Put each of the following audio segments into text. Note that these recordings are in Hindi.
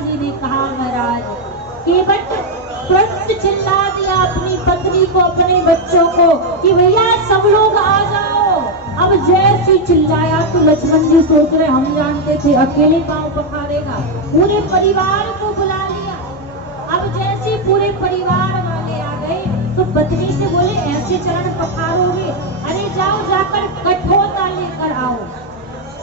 जी ने कहा महाराज केवट तुरंत चिल्ला दिया अपनी पत्नी को, अपने बच्चों को कि भैया सब लोग आ जाओ। अब जैसे चिल्लाया तो लक्ष्मण जी सोच रहे हम जानते थे अकेले पांव पखारेगा, पूरे परिवार को बुला लिया। अब जैसे पूरे परिवार वाले आ गए तो पत्नी से बोले ऐसे चरण पखारोगे, अरे जाओ जाकर कठोता लेकर आओ।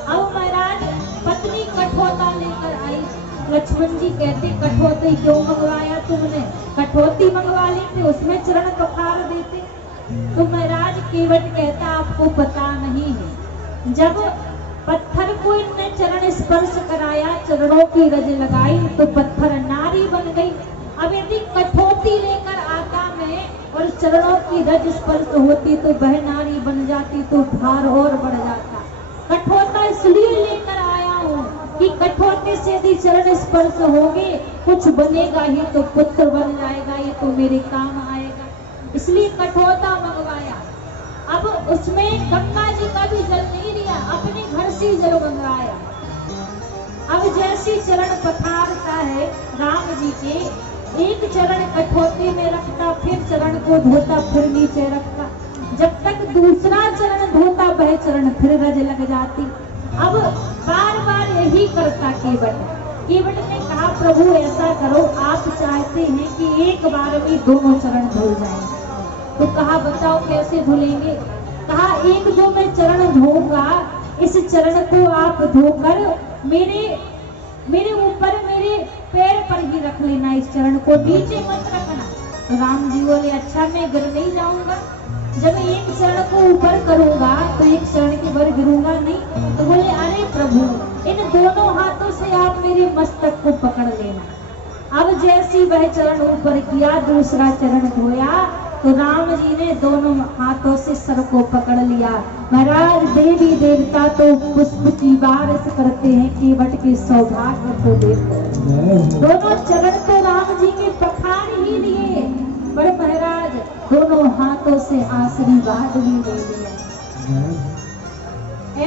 अब महाराज पत्नी कठोता लेकर आई। लक्ष्मण जी कहते कठौती क्यों मंगवाया तुमने, कठौती मंगवा लेते उसमें चरण पखार देते। तो महाराज केवट कहता आपको पता नहीं है, जब पत्थर को इनने चरण स्पर्श कराया, चरणों की रज लगाई तो पत्थर नारी बन गई। अब यदि कठौती लेकर आता मैं और चरणों की रज स्पर्श होती तो वह नारी बन जाती तो भार और बढ़ जाता। कठौता इसलिए लेकर आया हूँ कि कठौते से यदि चरण स्पर्श होगे कुछ बनेगा ही तो पुत्र बन जाएगा, ये तो मेरे काम आएगा, इसलिए कठौता मंगवाया। अब उसमें गंगा जी का भी जल नहीं लिया, अपने घर से जल मंगवाया। अब जैसी चरण पखारता है राम जी के, एक चरण कठौते में रखता, फिर चरण को धोता, फिर नीचे रखता, जब तक दूसरा चरण धोता वह चरण फिर रज लग जाती। अब बार बार यही करता केवट ने कहा प्रभु ऐसा करो, आप चाहते हैं कि एक बार में दोनों चरण धुल जाएं। तो कहा बताओ कैसे धुलेंगे। कहा एक जो मैं चरण धोऊंगा इस चरण को आप धोकर मेरे ऊपर मेरे पैर पर ही रख लेना, इस चरण को नीचे मत रखना। तो राम जी बोले अच्छा मैं गिर नहीं जाऊंगा, जब एक चरण को ऊपर करूंगा तो एक चरण के ऊपर गिरूंगा नहीं। तो बोले अरे प्रभु इन दोनों हाथों से आप मेरे मस्तक को पकड़ लेना। अब जैसी वह चरण ऊपर किया, दूसरा चरण धोया तो राम जी ने दोनों हाथों से सर को पकड़ लिया। महाराज देवी देवता तो पुष्प की बारिश करते हैं, केवट के सौभाग्य को देखकर। दोनों चरण तो राम जी के पखार ही लिए, पर महाराज दोनों हाथों से आशीर्वाद भी ले लिया।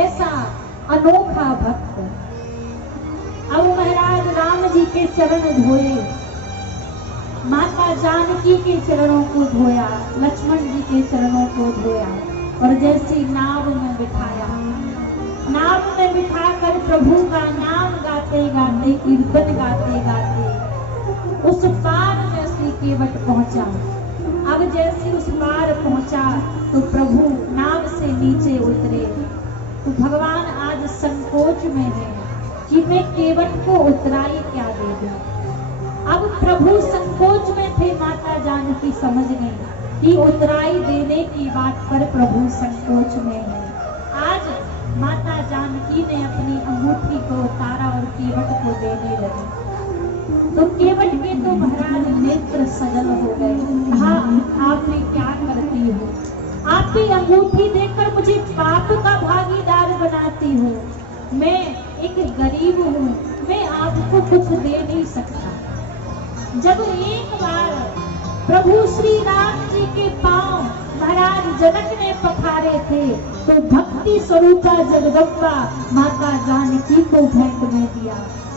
ऐसा अनोखा भक्त। अब महाराज राम जी के चरण धोए, माता जानकी के चरणों को धोया, लक्ष्मण जी के चरणों को धोया और जैसी नाव में बिठाया, नाव में बिठाकर प्रभु का नाम गाते गाते, कीर्तन गाते गाते उस पार में श्री केवट पहुंचा। अब जैसे उस पार पहुंचा तो प्रभु नाव से नीचे उतरे। तो भगवान आज संकोच में है कि मैं केवट को उतराई क्या दे दूं। अब प्रभु संकोच में थे, माता जानकी समझ गई कि उतराई देने की बात पर प्रभु संकोच में है। आज माता जानकी ने अपनी अंगूठी को उतारा और केवट को देने लगी। तो केवट के तो महाराज नेत्र सजल हो गए। कहा आपने क्या करती हो, आप भी अंगूठी देकर मुझे पाप का भागीदार बनाती हो। मैं एक गरीब हूँ, मैं आपको कुछ दे नहीं सकता। जब एक बार प्रभु श्री राम जी के पांव महाराज जनक ने पखारे थे तो भक्ति स्वरूपा जगदम्बा माता जानकी को भेंट में दिया।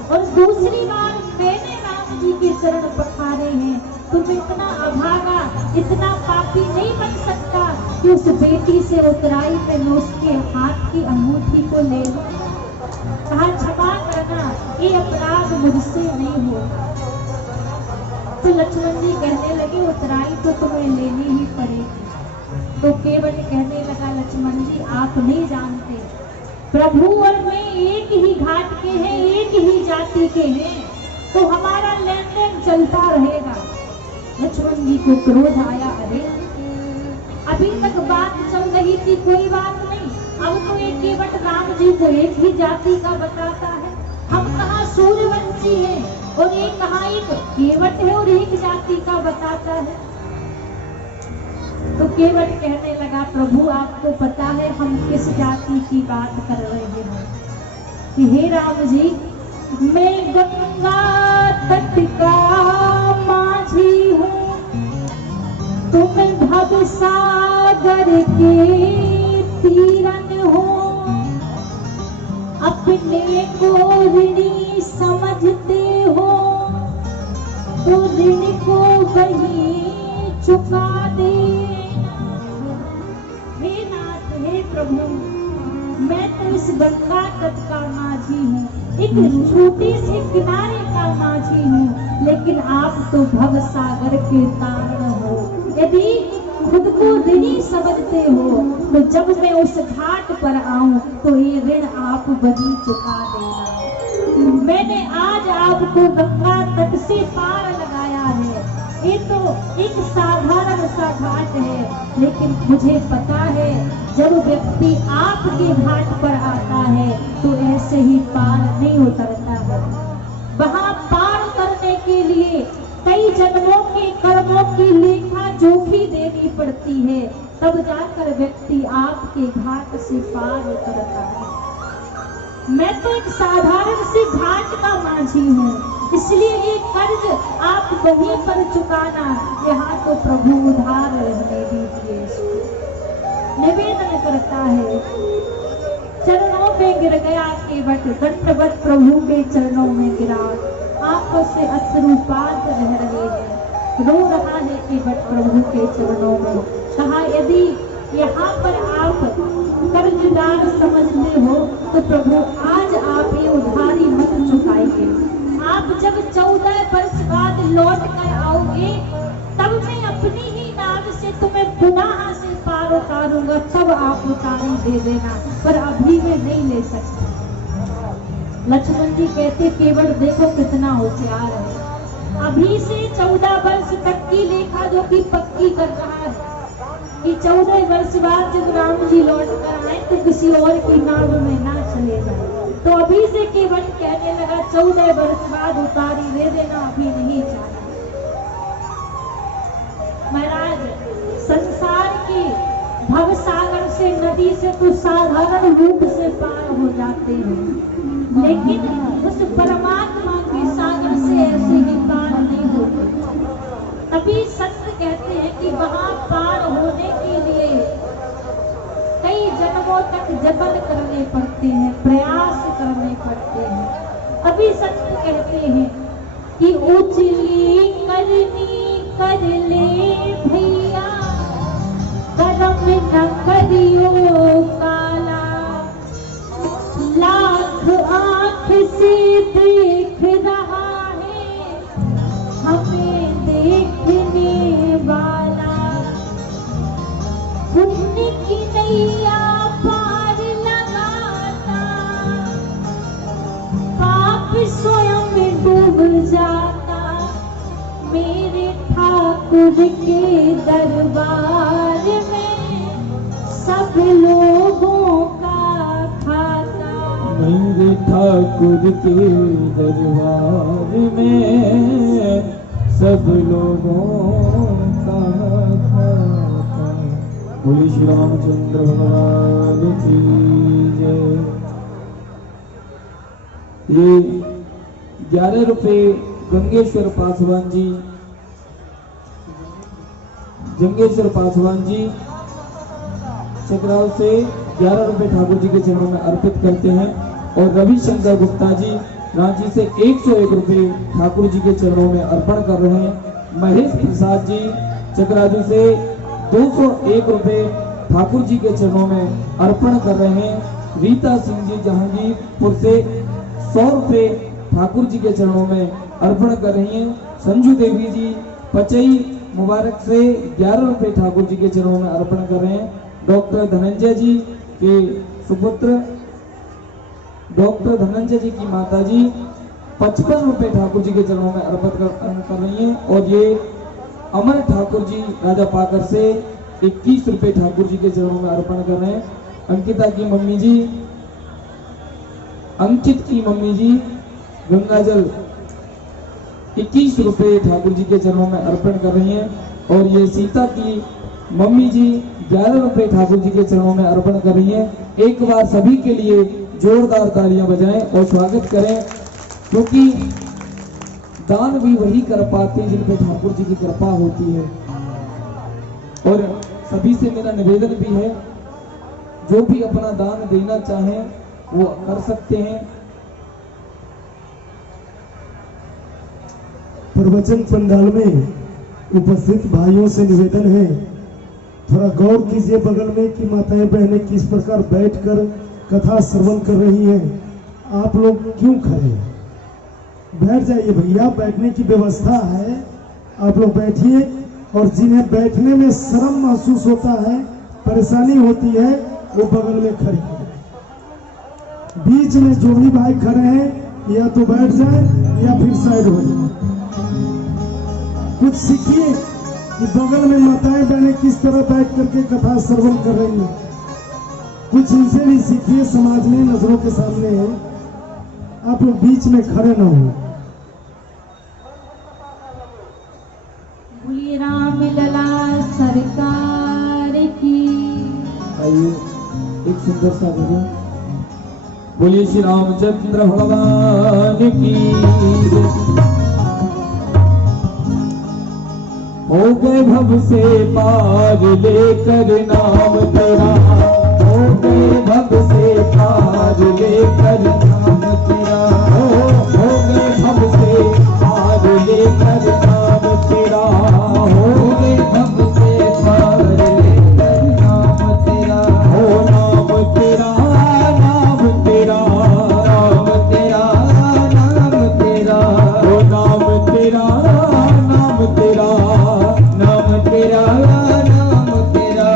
और दूसरी बार मैंने राम जी के चरण पखारे हैं, तुम इतना अभागा इतना पापी नहीं बन सकता कि उस बेटी से उतराई में मैं उसके हाथ की अंगूठी को ले लूं। कहा क्षमा करना, ये अपराध मुझसे नहीं हो। तो लक्ष्मण जी कहने लगे उतराई तो तुम्हें लेनी ही पड़ेगी। तो केवट कहने लगा लक्ष्मण जी आप नहीं जानते, प्रभु और मैं एक ही घाट के हैं, एक ही जाति के हैं, तो हमारा लेन देन चलता रहेगा। लक्ष्मण जी को क्रोध आया, अरे अभी तक बात चल रही थी कोई बात नहीं, अब तो एक केवट राम जी को एक ही जाति का बताता है। हम कहाँ सूर्यवंशी हैं और एक कहाँ एक केवट है और एक जाति का बताता है। तो केवट कहने लगा प्रभु आपको पता है हम किस जाति की बात कर रहे हैं कि हे राम जी मैं गंगा तट का माझी हूँ, तुम भव सागर के तीरन हो, अपने को ऋणी समझते हो, कहीं चुका देना। हे नाथ, हे प्रभु, मैं तो इस गंगा तट का माझी हूँ, एक छोटी सी किनारे का माझी हूँ, लेकिन आप तो भव सागर के तारण हो। यदि खुद को ऋणी समझते हो तो जब मैं उस घाट पर आऊं तो ये ऋण आप वही चुका देना। मैंने आज आपको गंगा तट से पार लगाया है। ये तो एक साधारण सा घाट है, लेकिन मुझे पता है जब व्यक्ति आपके घाट पर आता है तो ऐसे ही पार नहीं उतरता है। वहां पार करने के लिए कई जन्मों के कर्मों की लेखा जोखी देनी पड़ती है, तब जाकर व्यक्ति आपके घाट से पार उतरता है। मैं तो एक साधारण से घाट का माझी हूँ, इसलिए ये कर्ज आप वहीं पर चुकाना। यहाँ तो प्रभु उधार रहने दीजिए। निवेदन करता है, चरणों में गिर गया केवट, दंडवत प्रभु के चरणों में गिरा, आंखों से अश्रुपात बह रहे हैं, रो रहा है केवट प्रभु के चरणों में। कहा यदि यहाँ पर आप कर्जदार समझते हो तो प्रभु आज आप ये उधारी मत चुकाइए। आप जब 14 वर्ष बाद लौट कर आओगे तब मैं अपनी ही नाव से तुम्हें पुनः से पार उतारूंगा, तब आप उतारी दे देना, पर अभी मैं नहीं ले सकता। लक्ष्मण जी कहते केवल देखो कितना होशियार है, अभी से 14 वर्ष तक की लेखा जो कि पक्की कर रहा है कि 14 वर्ष बाद जब राम जी लौट कर आए तो किसी और की नाव में ना चले जाए। तो अभी से केवट कहने लगा 14 वर्ष बाद उतारी दे देना, अभी नहीं चाहिए। महाराज, संसार की भव सागर से, नदी से तो साधारण रूप से पार हो जाते हैं, लेकिन उस परमात्मा के सागर से ऐसे ही पार नहीं होते। तभी संत कहते हैं कि वहां पार होने के लिए कई जन्मों तक जतन करने पड़ते हैं, प्रयास करने पड़ते हैं। अभी संत कहते हैं कि उजली करनी कर ले भैया, कर्म न करियो काला, लाख आंख से देख रहा है हमें देखने वाला, पुण्य की नैया पार लगाता, पाप स्वयं डूब जाता, मेरे ठाकुर के दरबार में सब लोगों का खाता। मेरे ठाकुर के दरबार में सब लोगों का खाता। बोले श्री रामचंद्र भगवान की जय। ये 11 रुपए गंगेश्वर पासवान जी, जंगेश्वर पासवान जी चक्राव से 11 रुपए ठाकुर जी के चरणों में अर्पित करते हैं, और रविशंकर गुप्ता जी रांची से 101 रुपए ठाकुर जी के चरणों में अर्पण कर रहे हैं। महेश प्रसाद जी चक्राजू से 201 रुपए ठाकुर जी के चरणों में अर्पण कर रहे हैं। रीता सिंह जी जहांगीरपुर से 100 रुपए ठाकुर जी के चरणों में अर्पण कर रही हैं। संजू देवी जी पचई मुबारक से 11 रुपए ठाकुर जी के चरणों में अर्पण कर रहे हैं। डॉक्टर धनंजय जी के सुपुत्र डॉक्टर धनंजय जी की माता जी 55 रुपए ठाकुर जी के चरणों में अर्पित कर रही हैं, और ये अमर ठाकुर जी राजा पाकर से 21 रुपए ठाकुर जी के चरणों में अर्पण कर रहे हैं। अंकिता की मम्मी जी, अंकित की मम्मी जी गंगाजल 21 रुपए ठाकुर जी के चरणों में अर्पण कर रही हैं, और ये सीता की मम्मी जी 11 रुपए ठाकुर जी के चरणों में अर्पण कर रही हैं। एक बार सभी के लिए जोरदार तालियां बजाएं और स्वागत करें, क्योंकि दान भी वही कर पाते हैं जिन पे ठाकुर जी की कृपा होती है। और सभी से मेरा निवेदन भी है, जो भी अपना दान देना चाहें वो कर सकते हैं। प्रवचन पंडाल में उपस्थित भाइयों से निवेदन है, थोड़ा गौर कीजिए बगल में कि माताएं बहनें किस प्रकार बैठकर कथा श्रवण कर रही हैं। आप लोग क्यों खड़े हैं? बैठ जाइए भैया, बैठने की व्यवस्था है, आप लोग बैठिए। और जिन्हें बैठने में शर्म महसूस होता है, परेशानी होती है, वो बगल में खड़े हैं। बीच में जो भी भाई खड़े हैं या तो बैठ जाए या फिर साइड हो जाए। कुछ सीखिए कि बगल में माताएं बहनें किस तरह बैठ करके कथा श्रवण कर रही हैं। कुछ इनसे भी सीखिए, समाज में नजरों के सामने है, आप लोग बीच में खड़े न हो। बोलिए राम लला सरकार की। आइए एक सुंदर सा भजन। बोलिए श्री रामचंद्र भगवान की। हो गए भव से पार लेकर नाम तेरा, हो गए भव से पार लेकर नाम तेरा, हो गए भव से पार लेकर नाम तेरा, हो गए भव से पार लेकर नाम तेरा, हो नाम तेरा नाम तेरा नाम तेरा नाम तेरा, हो नाम तेरा नाम तेरा नाम तेरा नाम तेरा।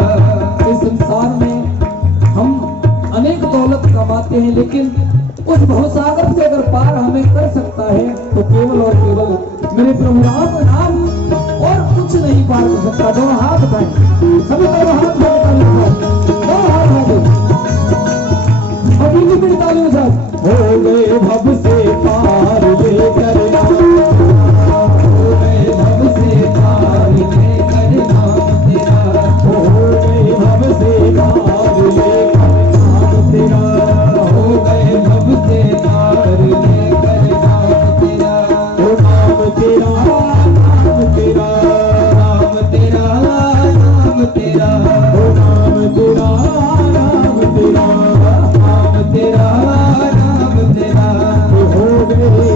इस संसार में हम अनेक दौलत कमाते हैं, लेकिन उस भवसागर से अगर पार हमें कर सकता है तो केवल और केवल मेरे प्रभु राम नाम, और कुछ नहीं पार कर सकता। दोनों हाथ उठाएं, सभी दोनों हाथ उठाएं, दोनों हाथ उठाएं, अभी भी मेरी तालियों से। हो गए भव से पार लेकर नाम, हो गए भव से पार लेकर नाम तेरा, हो गए भव से पार लेकर नाम तेरा, हो गए भव से पार लेकर नाम तेरा, हो नाम तेरा नाम तेरा नाम तेरा नाम तेरा, हो नाम तेरा नाम तेरा नाम तेरा नाम तेरा। हो गए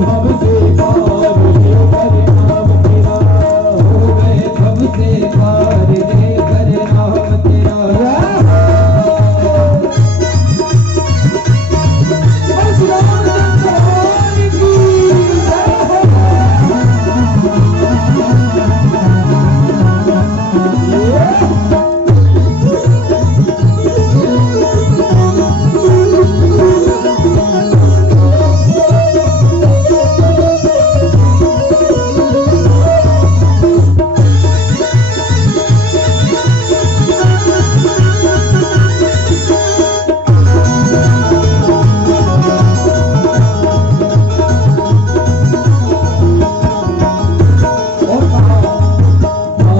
भव से पार लेकर नाम तेरा, हो गए भव से पार लेकर नाम तेरा।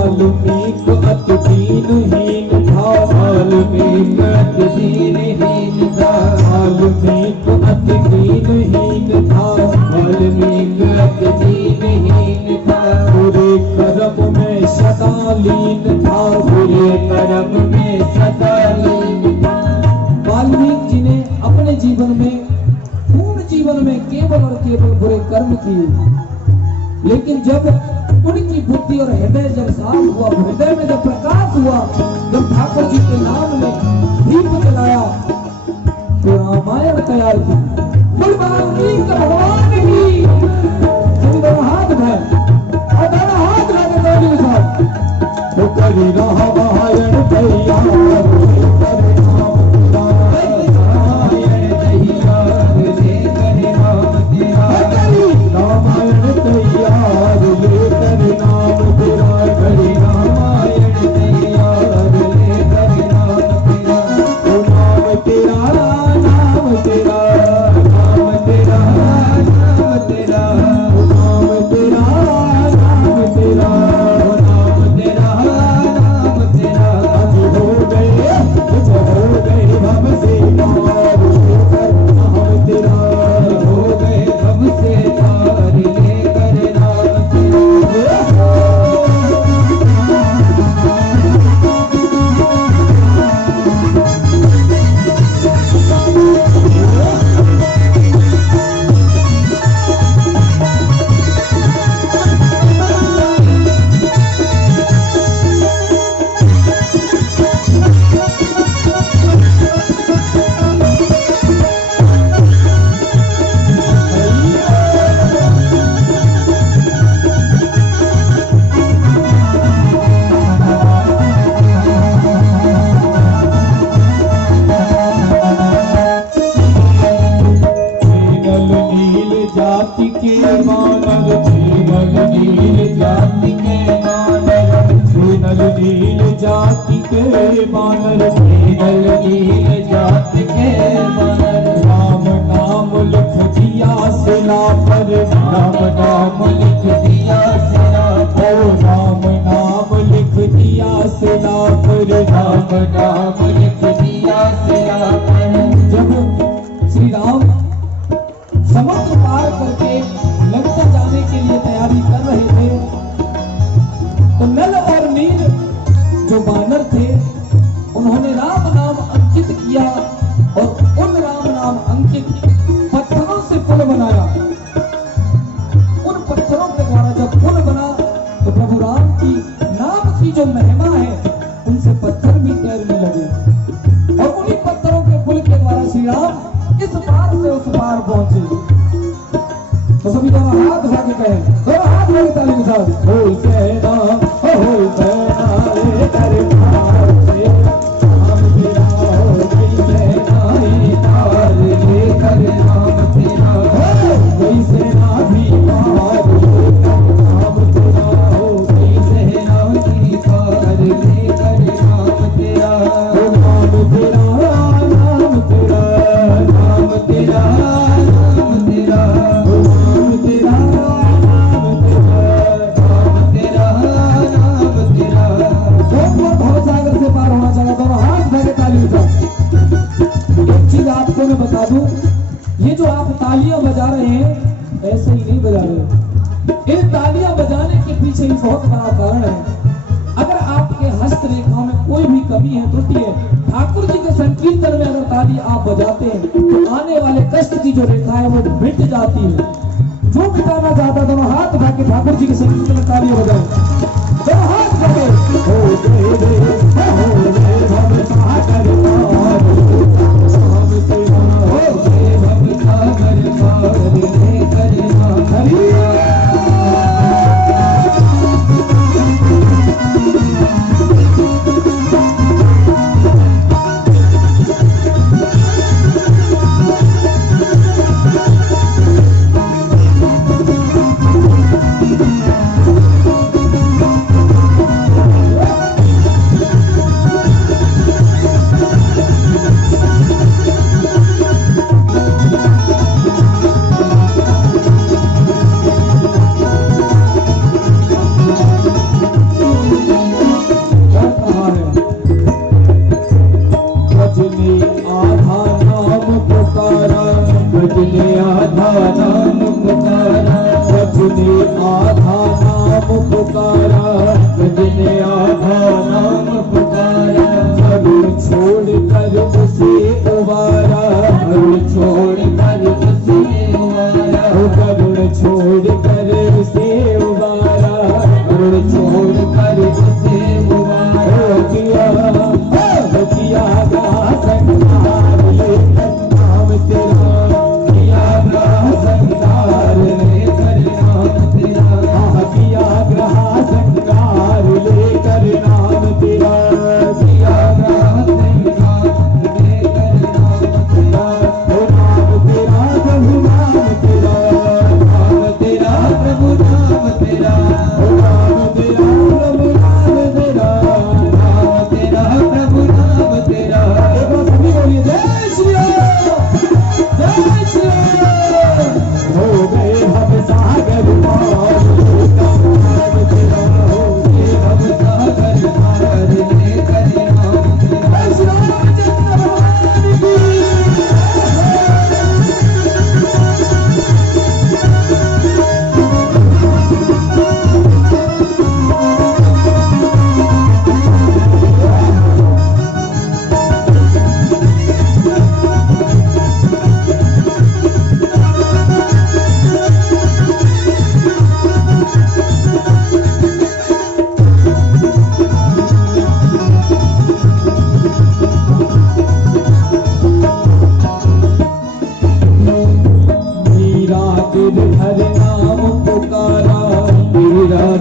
वाल्मीकि अति दीनहीन था, वाल्मीकि अति दीनहीन था, वाल्मीकि अति दीनहीन था, वाल्मीकि अति दीनहीन था। बुरे कर्म में सदा लीन था, बुरे कर्म में सदा लीन था। वाल्मीकि जी ने अपने जीवन में, पूर्ण जीवन में केवल और केवल बुरे कर्म किए, लेकिन जब उनकी बुद्धि और हृदय जब साफ हुआ, हृदय में जब प्रकाश हुआ, जब ठाकुर जी के नाम में दीप जलाया, तो रामायण तैयार की। बोल वाल्मीकि भगवान की। सभी दोनों हाथ उठाए और दोनों हाथ उठाकर तालियों के साथ तो करी रामायण तैयार, करे रामायण तैयार, करे राम तेरा, रामायण तैयार लेकर नाम तेरा, करे रामायण तैयार लेकर नाम तेरा, ओ नाम तेरा नाम तेरा नाम तेरा गए बानर नील नील जात के बानर। राम नाम लिख दिया सिला पर, राम नाम लिख दिया सिला पर, राम नाम लिख दिया सिला पर, राम नाम लिख दिया सिला पर। जब श्री राम समुद्र पार करके लंका जाने के लिए तैयारी कर रहे थे तो नल और नील जो बानर थे उन्होंने राम नाम अंकित किया और उन राम नाम अंकित पत्थरों से पुल बनाया। उन पत्थरों के द्वारा जब पुल बना तो प्रभु राम की नाम की जो महिमा है उनसे पत्थर भी तैरने लगे और उन्हीं पत्थरों के पुल के द्वारा श्री राम इस पार से उस पार पहुंचे। तो सभी दोनों हाथ उठा के कहें, दोनों हाथ में ताली के साथ, हो सेना हो सेना रे तेरे पार से हम तेरा हो गई सेना तार ले कर नाम तेरा कोई सेना भी पार नाम तेरा हो गई सेना की पार ले कर नाम तेरा नाम तेरा नाम तेरा नाम तेरा नाम तेरा आपको मैं बता दूं, ये जो आप तालियां बजा रहे हैं ऐसे ही नहीं बजा रहे। इन तालियां बजाने के पीछे एक बहुत बड़ा कारण है। अगर आपके हस्त रेखा में कोई भी कमी है, त्रुटि है, ठाकुर जी के संकीर्तन में अगर ताली आप बजाते हैं तो आने वाले कष्ट की जो रेखा है वो मिट जाती है। जो मिटाना चाहता है दोनों हाथ उठा के ठाकुर जी के संकीर्तन में तालियां बजाएं, दोनों हाथ उठा के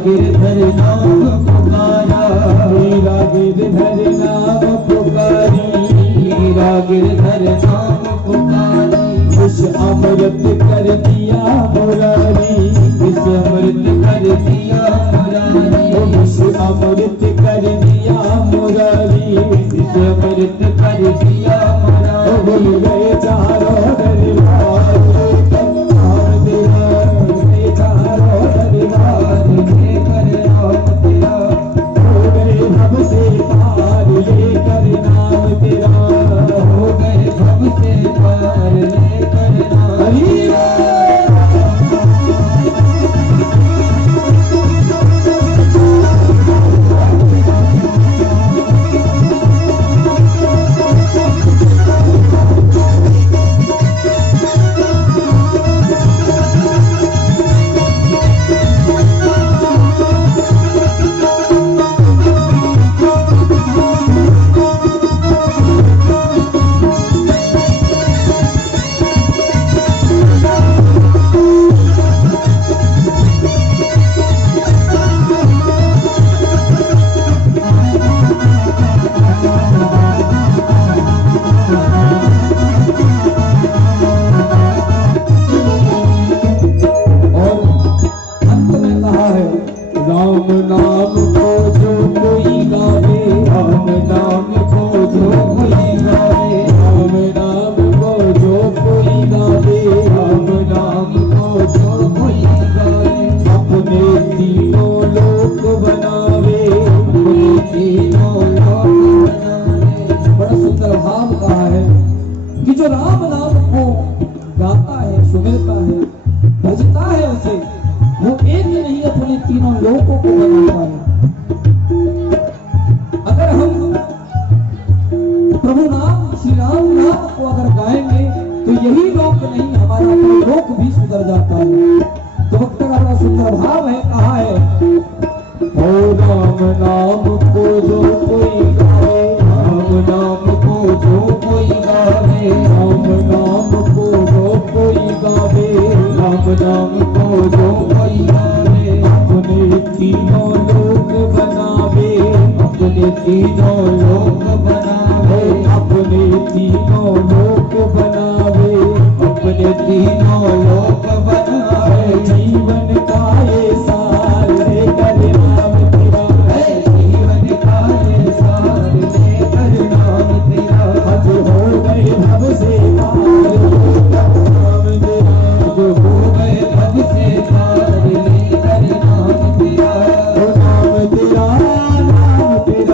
गिरधर नाम पुकारा, मीरा गिरधर नाम पुकारी, मीरा गिरधर नाम पुकारी। विष अमृत कर दिया मुरारी, विष अमृत कर दिया मुरारी, विष अमृत कर दिया मुरारी। दिया मना भूल गए चारों दरबार नाम तेरा गए चारों दरबार लेकर नाम तेरा हो गए भव से पार लेकर नाम तेरा हो गए भव से पार लेकर नाम हरि राम नाम को जो कोई गावे राम नाम को जो कोई गावे राम नाम को जो कोई गावे राम नाम को जो कोई गावे अपने तीनों लोक बनावे अपने तीनों लोक बनावे। बड़ा सुंदर भाव कहा है कि जो राम नाम को गाता है सुमिरता है भजता है उसे वो एक नहीं अपने तीनों लोकों को बनाता है। अगर हम प्रभु नाम श्री राम नाम को अगर गाएंगे तो यही लोक नहीं हमारा अपना लोक भी सुधर जाता है। तो वक्त का बड़ा सुंदर भाव है कहा है ओ राम नाम को जो कोई गावे राम नाम को जो कोई गावे राम नाम को जो कोई गावे राम नाम को जो कोई गावे अपने तीनों लोक बनावे अपने तीनों लोक बनावे अपने तीनों लोक बनावे अपने तीनों लोक बनावे जीवन का ये सार लेकर नाम तेरा है जीवन का ये सार लेकर नाम तेरा हज हो गए भव से पार नाम तेरा हज हो गए भव से पार लेकर नाम तेरा नाम तेरा नाम तेरा नाम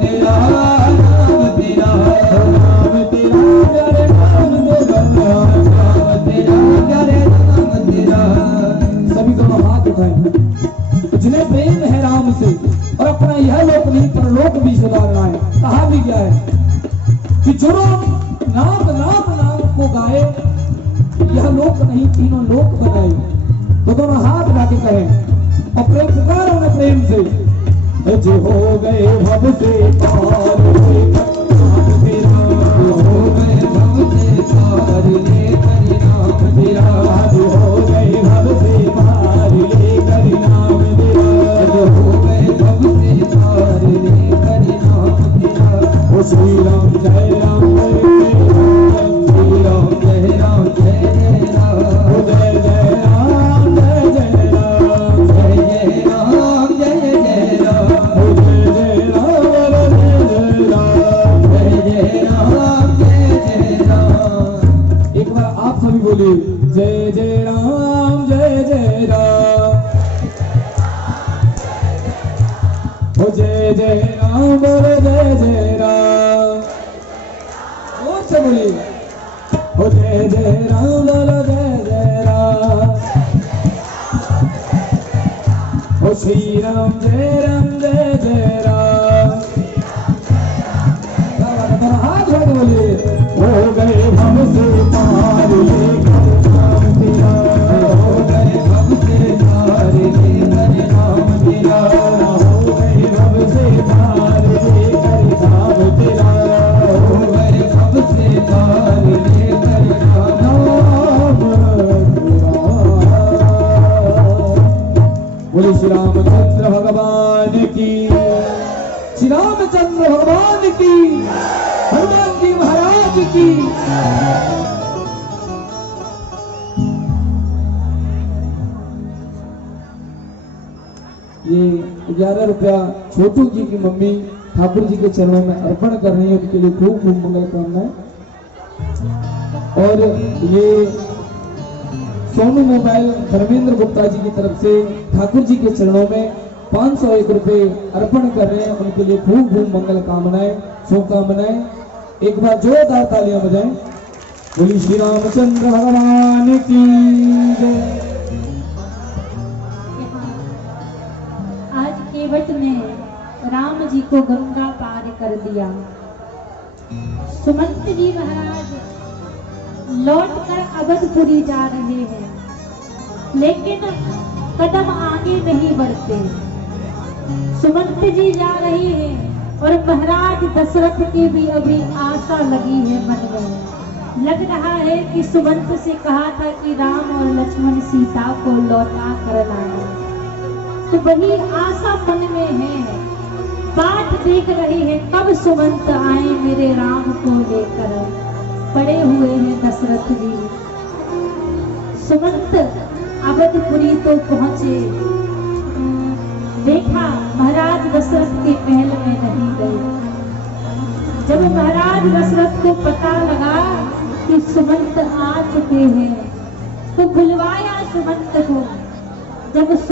तेरा नाम तेरा नाम तेरा प्यारे नाम तेरा नाम तेरा प्यारे नाम तेरा। सभी दोनों हाथ उठाएं जिन्हें प्रेम है राम से और अपना यह लोक नहीं परलोक भी सुधारना है। कहा भी क्या है कि जो लोग नाम नाम नाम को गाए यह लोक नहीं तीनों लोक बनाए। तो दोनों हाथ उठा के कहें और प्रेम पुकारो न प्रेम से जो हो गए भव से पार नाम तेरा जो हो गए भव से पार लेकर नाम तेरा जो हो गए भव से पार लेकर नाम तेरा जो हो गए भव से पार लेकर नाम तेरा। ओ श्री राम जय राम श्री राम जय राम जय जय राम ओ जय जय राम जय जय राम जय जय राम जय जय राम ओ जय जय राम जय जय राम जय जय राम। एक बार आप सभी बोलिए जय जय राम जय जय राम ओ जय जय राम बोलो जय जय राम और से बोलिए ओ जय जय राम बोलो जय जय राम ओ श्री राम जय जय राम। हाथ जोड़ बोलिए हो गए भव से पार लेकर नाम तेरा हो गए भव से पार लेकर नाम तेरा हो गए भव से पार लेकर नाम तेरा हो गए भव से पार लेकर नाम तेरा। बोले श्री रामचंद्र भगवान की श्री रामचंद्र भगवान की हनुमान जी महाराज की। ये 11 रुपया छोटू जी की मम्मी ठाकुर जी के चरणों में अर्पण कर रहे हैं, उनके लिए खूब खूब मंगल कामनाएं। और ये सोनू मोबाइल धर्मेंद्र गुप्ता जी की तरफ से ठाकुर जी के चरणों में 501 रुपए अर्पण कर रहे हैं, उनके लिए खूब खूब मंगल कामनाएं, शुभकामनाएं। एक बार जोरदार तालियां बजाएं। बोली श्री रामचंद्र भगवान की जय। आज केवट ने राम जी को गंगा पार कर दिया। सुमंत जी महाराज लौटकर अवधपुरी जा रहे हैं, लेकिन कदम आगे नहीं बढ़ते। सुमंत जी जा रही हैं और महाराज दशरथ की भी अभी आशा लगी है मन में। लग रहा है कि सुमंत से कहा था कि राम और लक्ष्मण सीता को लौटा कर लाए, तो वही आशा मन में है। बाट देख रही है कब सुमंत आए मेरे राम को लेकर। पड़े हुए हैं दशरथ जी। सुमंत अवधपुरी तो पहुंचे, देखा महाराज दशरथ के महल में नहीं गए। जब महाराज दशरथ को पता लगा कि सुमंत आ चुके हैं, तो बुलवाया सुमंत को। जब